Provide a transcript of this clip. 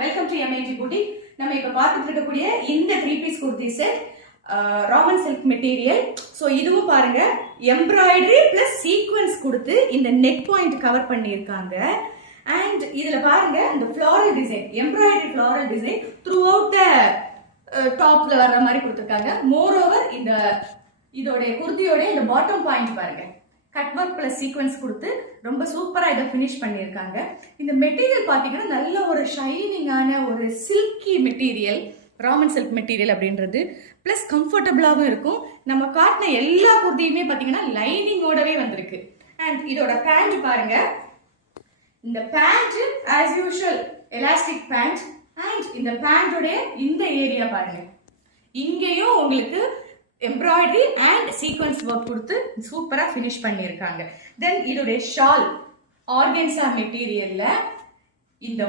Welcome to MAG Boutique. நம்ம இப்ப பார்த்துட்டு இருக்கக்கூடிய இந்த 3 piece kurti set Roman silk material. So இதுவும் பாருங்க எம்ப்ராய்டரி பிளஸ் சீக்வன்ஸ் கொடுத்து இந்த நெக் பாயிண்ட் கவர் பண்ணியிருக்காங்க. அண்ட் இதுல பாருங்க இந்த floral design, embroidery floral design throughout the டாப்ல வர்ற மாதிரி கொடுத்துருக்காங்க. மோர் ஓவர் இந்த இதோட குர்த்தியோட இந்த பாட்டம் பாயிண்ட் பாருங்க கட் ஒர்க் பிளஸ் சீக்வன்ஸ் கொடுத்து ரொம்ப சூப்பரா இதை ஃபினிஷ் பண்ணியிருக்காங்க. இந்த மெட்டீரியல் பார்த்தீங்கன்னா நல்ல ஒரு ஷைனிங்கான ஒரு silky material, Raman silk material அப்படின்றது பிளஸ் கம்ஃபர்டபுளாகவும் இருக்கும். நம்ம காட்டின எல்லா குர்த்தியுமே பார்த்தீங்கன்னா லைனிங்கோடவே வந்திருக்கு. அண்ட் இதோட பேண்ட் பாருங்க, இந்த pant as usual elastic band. And இந்த பேண்டோட இந்த ஏரியா பாருங்க, இங்கேயும் உங்களுக்கு எம்ப்ராய்டரி அண்ட் சீக்வன்ஸ் ஒர்க் கொடுத்து சூப்பரா ஃபினிஷ் பண்ணியிருக்காங்க. தென் இதோடைய ஷால் ஆர்கன்சா மெட்டீரியல்ல இந்த